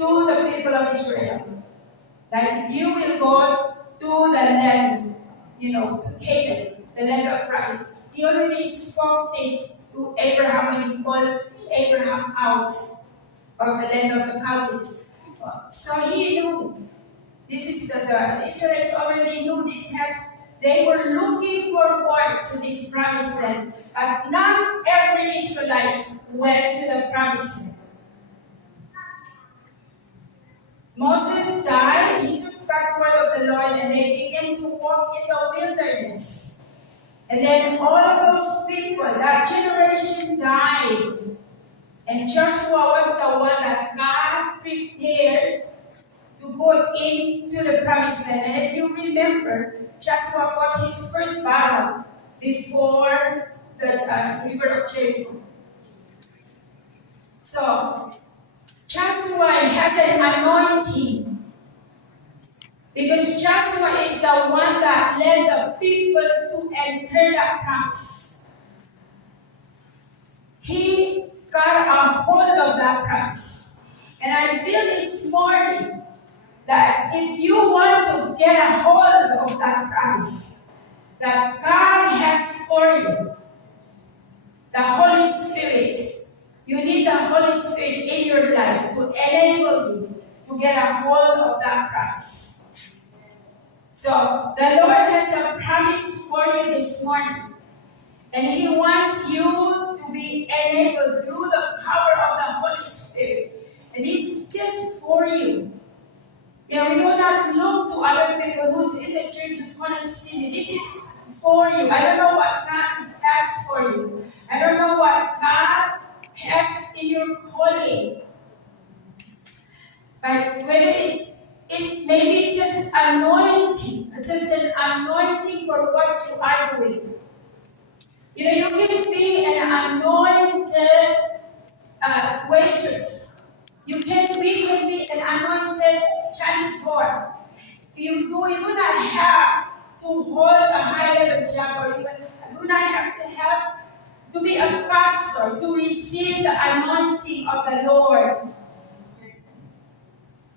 to the people of Israel. That you will go to the land, to Canaan, the land of promise. He already spoke this to Abraham when he called Abraham out of the land of the Chaldeans. So he knew. This is the Israelites already knew this they were looking forward to this promised land. But not every Israelite went to the promised land. Moses died, he took back word of the Lord, and they began to walk in the wilderness. And then all of those people, that generation died. And Joshua was the one that God prepared to go into the promised land. And if you remember, Joshua fought his first battle before the river of Jericho. So, Joshua has an anointing because Joshua is the one that led the people to enter that promise. He got a hold of that promise. And I feel this morning that if you want to get a hold of that promise that God has for you, the Holy Spirit, you need the Holy Spirit in your life to enable you to get a hold of that promise. So the Lord has a promise for you this morning. And He wants you to be enabled through the power of the Holy Spirit. And it's just for you. We do not look to other people who's in the church who's going to see me. This is for you. I don't know what God has for you. I don't know what God has in your calling. But whether it may be just anointing, just an anointing for what you are doing. You can be an anointed waitress. We can be an anointed janitor. You do not have to hold a high-level job, or you do not have to be a pastor to receive the anointing of the Lord.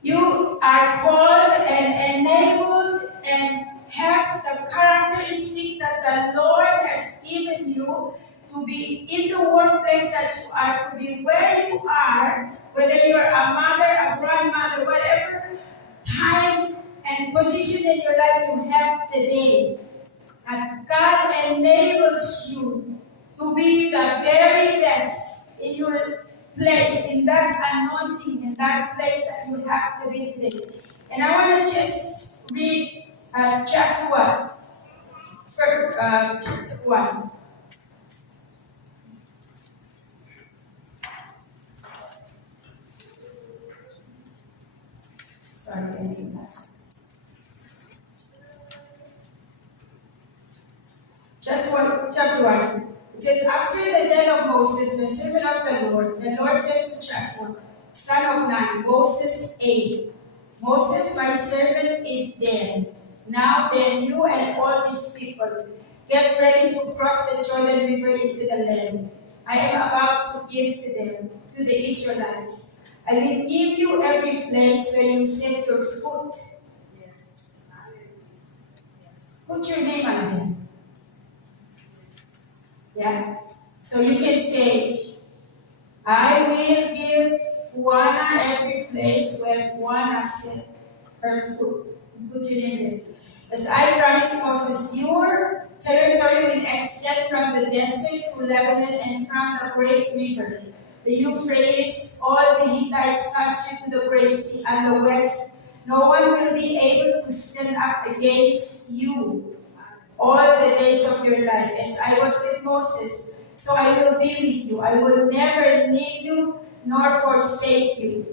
You are called and enabled and has the characteristics that the Lord has given you to be in the workplace that you are, to be where you are, whether you're a mother, a grandmother, whatever time and position in your life you have today. And God enables you to be the very best in your place, in that anointing, in that place that you have to be today. And I want to just read Joshua chapter 1. Sorry, I need that. Joshua chapter 1. It says, after the death of Moses, the servant of the Lord said to Joshua, son of Nun, Moses' aide, Moses, my servant, is dead. Now then, you and all these people, get ready to cross the Jordan River into the land I am about to give to them, to the Israelites. I will give you every place where you set your foot. Yes. Put your name on them. Yeah. So you can say, I will give Juana every place where Juana set her foot. Put your name there. As I promised Moses, your territory will extend from the desert to Lebanon and from the great river, the Euphrates, all the Hittites' country to the great sea and the west. No one will be able to stand up against you all the days of your life. As I was with Moses, so I will be with you. I will never leave you nor forsake you.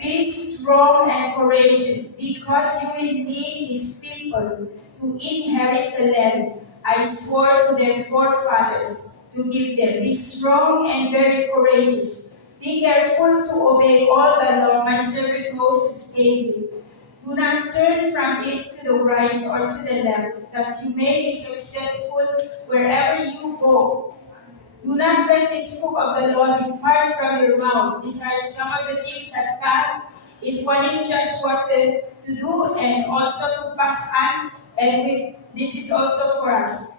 Be strong and courageous, because you will lead these people to inherit the land I swore to their forefathers to give them. Be strong and very courageous. Be careful to obey all the law my servant Moses gave you. Do not turn from it to the right or to the left, that you may be successful wherever you go. Do not let this book of the law depart from your mouth. These are some of the things that God is wanting Joshua to do and also to pass on. And this is also for us.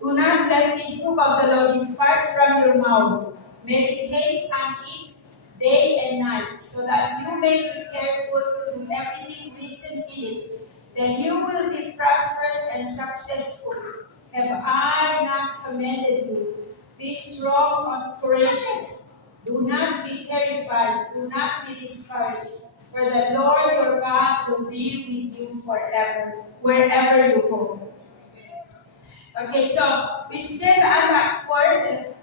Do not let this book of the law depart from your mouth. Meditate on it day and night, so that you may be careful to do everything written in it. Then you will be prosperous and successful. Have I not commanded you? Be strong and courageous. Do not be terrified. Do not be discouraged. For the Lord your God will be with you forever, wherever you go. Okay, so we stand on that word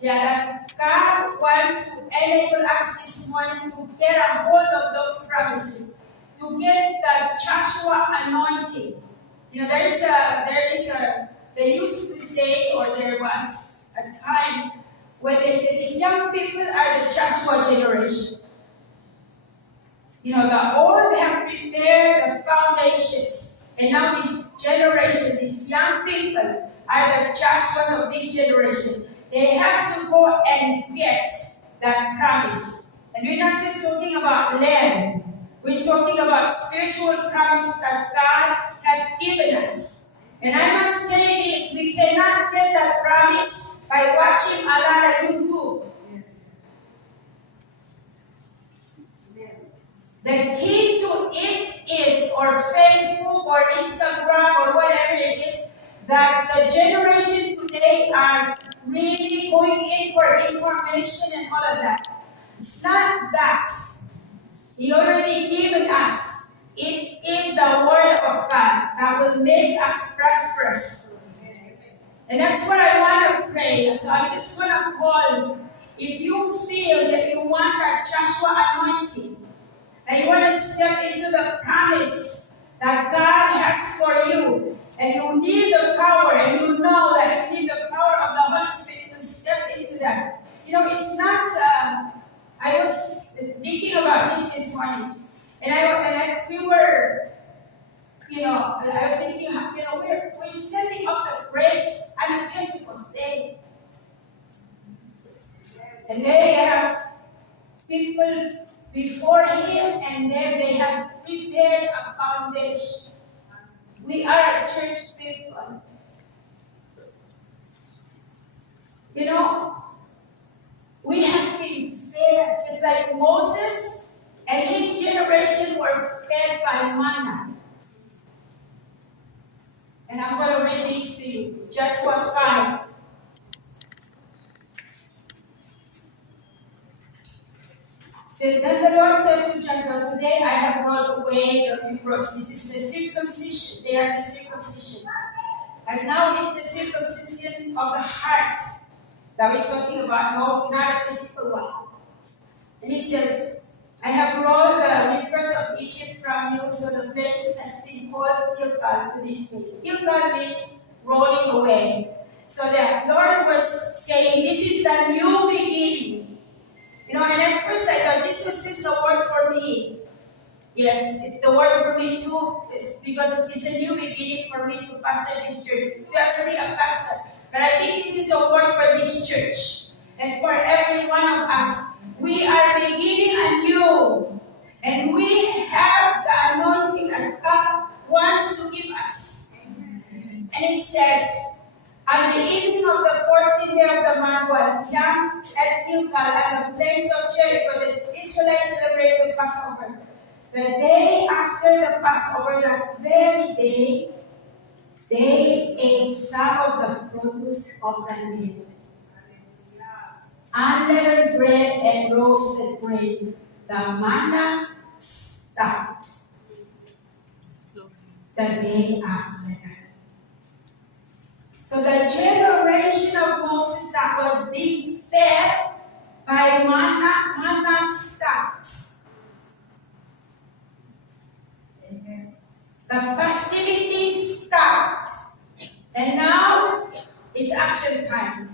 that God wants to enable us this morning to get a hold of those promises, to get the Joshua anointing. You know, they used to say, or there was a time when they said, these young people are the Joshua generation. You know, the old have prepared the foundations, and now this generation, these young people, are the Joshuas of this generation. They have to go and get that promise. And we're not just talking about land. We're talking about spiritual promises that God has given us. And I must say this, we cannot get that promise by watching a lot of YouTube. The key to it is, or Facebook or Instagram or whatever it is, that the generation today are really going in for information and all of that. It's not that. He already given us. It is the word of God that will make us prosperous. And that's what I want to pray. So I'm just going to call, if you feel that you want that Joshua anointing, and you want to step into the promise that God has for you, and you need the power, and you know that you need the power of the Holy Spirit to step into that. You know, it's not, I was thinking about this morning, and as we were, you know, I was thinking, you know, we're stepping off the brakes on a Pentecost day. And they have people before him, and then they have prepared a foundation. We are a church people. You know, we have been fed, just like Moses and his generation were fed by manna. And I'm going to read this to you. Joshua 5. Says, then the Lord said to Joshua, today I have rolled away the reproach. This is the circumcision. They are the circumcision. And now it's the circumcision of the heart that we're talking about, no, not a physical one. And he says, I have rolled the reproach of Egypt from you, so the place has been called Gilgal to this day. Gilgal means rolling away. So the Lord was saying, this is the new beginning. You know, and at first I thought this was just the word for me. Yes, it's the word for me too, because it's a new beginning for me to pastor this church. To have to be a pastor. But I think this is a word for this church. And for every one of us. We are beginning anew. And we have the anointing that God wants to give us. And it says, on the evening of the 14th day of the month, while camped at Gilgal at the plains of Jericho, the Israelites celebrated the Passover. The day after the Passover, that very day, they ate some of the produce of the land. Unleavened bread and roasted grain. The manna stopped the day after that. So the generation of Moses that was being fed by manna stopped. The passivity stopped. And now it's action time.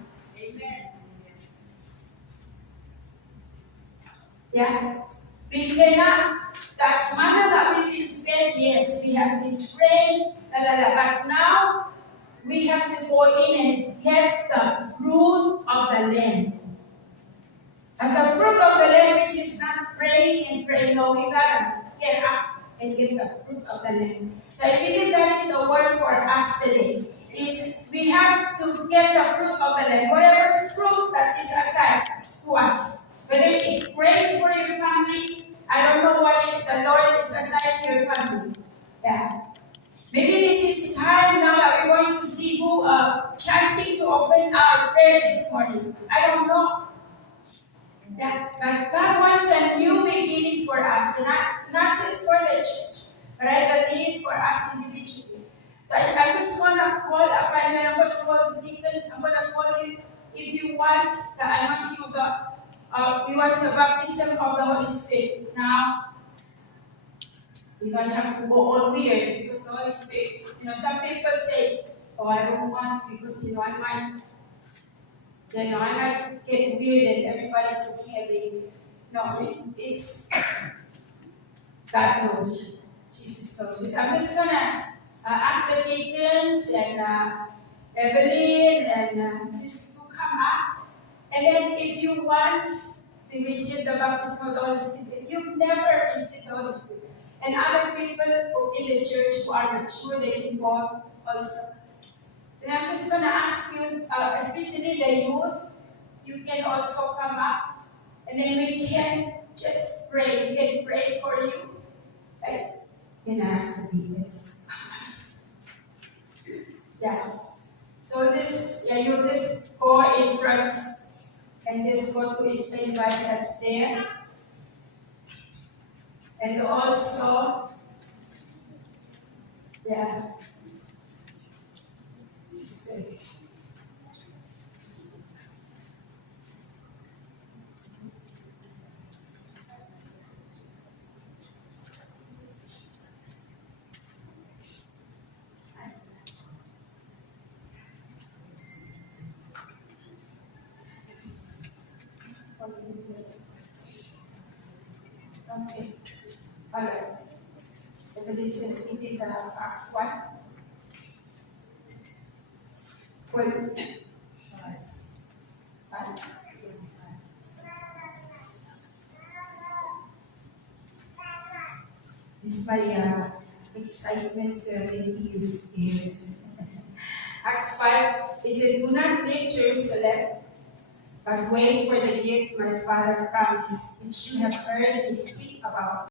Yeah. We cannot, that manna that we've been fed, yes, we have been trained, but now we have to go in and get the fruit of the land. And the fruit of the land, which is not praying and praying. No, we gotta get up and get the fruit of the land. So I believe that is the word for us today. Is we have to get the fruit of the land. Whatever fruit that is assigned to us. Whether it's grace for your family, I don't know what the Lord is assigning to your family. Yeah. Maybe this is time now that we're going to see who chanting to open our prayer this morning. I don't know. Yeah. But God wants a new beginning for us, and not just for the church, but I believe for us individually. So I just want to call upon you. I'm going to call the deacons. I'm going to call you if you want the anointing of the, you want the baptism of the Holy Spirit. Now, we don't have to go all weird because the Holy Spirit, some people say, oh, I don't want because, I might get weird and everybody's looking at me. No, it's, God knows. Jesus knows. I'm just going to ask the deacons and Evelyn and just to come up. And then if you want to receive the baptism of the Holy Spirit, you've never received the Holy Spirit. And other people in the church who are mature, they can go also. And I'm just going to ask you, especially the youth, you can also come up. And then we can just pray. We can pray for you. Right? And ask the deacons. Yeah. So you just go in front and just go to anybody that's there. And also, just pray. Okay. All right. Evelyn said, we did Acts 1. Well, it's my excitement making you scared. Acts 5, it says, do not leave Jerusalem, but wait for the gift my Father promised, which you have heard me speak about.